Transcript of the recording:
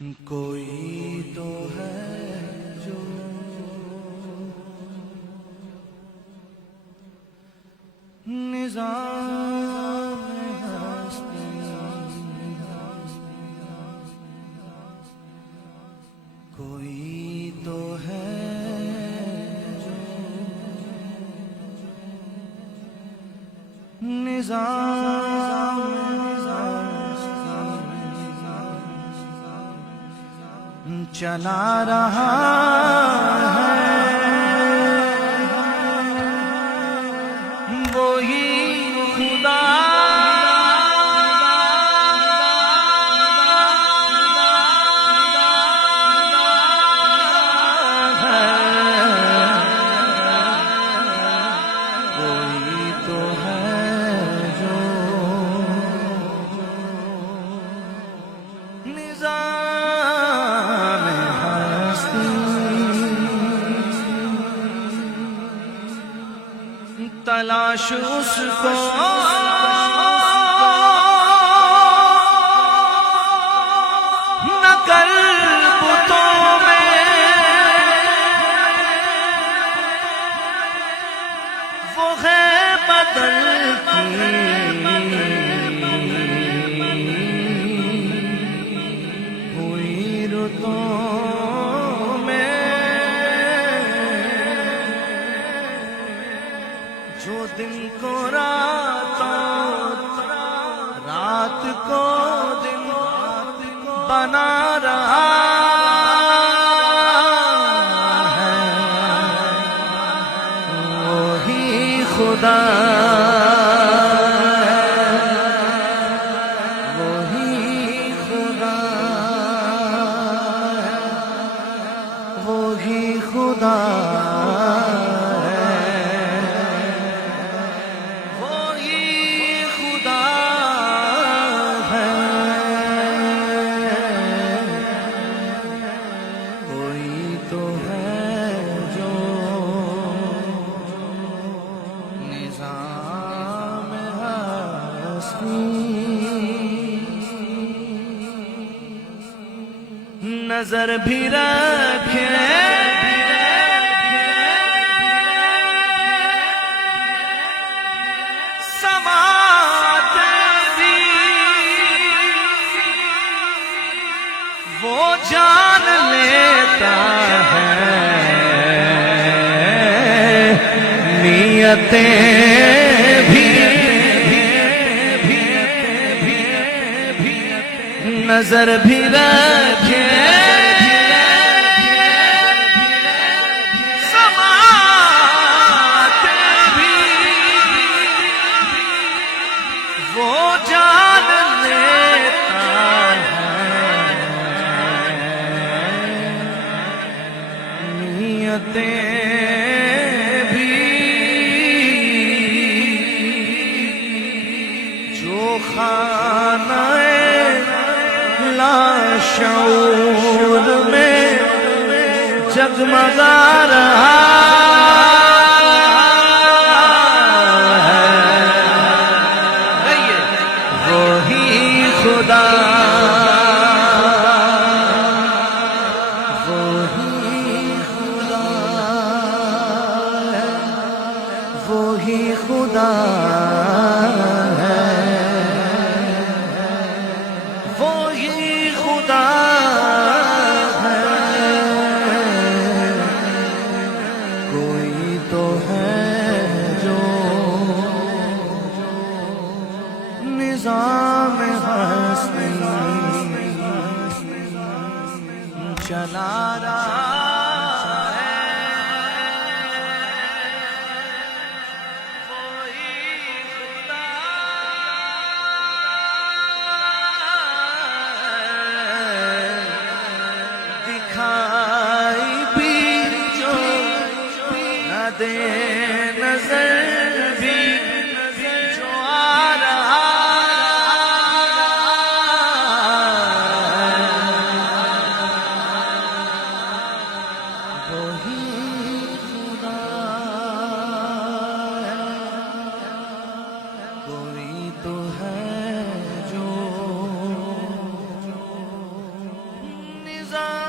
کوئی تو ہے جو نظام ہستی، کوئی تو ہے جو نظام چلا رہا ہے، وہی خدا ہے، کوئی تو ہے جو نظام تلاش اس کو نہ کر بتوں میں، وہ ہے بدل کی ہوئی رتوں میں، جو دن کو رات کو دن بنا رہا ہے، وہی خدا ہے، وہی خدا ہے، وہی خدا نظر بھی رکھے سماتے بھی، وہ جان لیتا ہے نیتیں بھی، نظر بھی رکھے سماتے بھی، وہ جان لیتا ہے نیتیں بھی، جو خانہ شعور میں جگمگا رہا ہے، وہی خدا، وہی خدا ہے، وہی خدا ہے، وہی خدا ہے، کوئی تو ہے جو نظام ہستی چلا رہا ہے، وہی خدا دکھائی بھی جو نہ دے نظر بھی، جو آ رہا وہی خدا ہے، کوئی تو ہے جو انتظار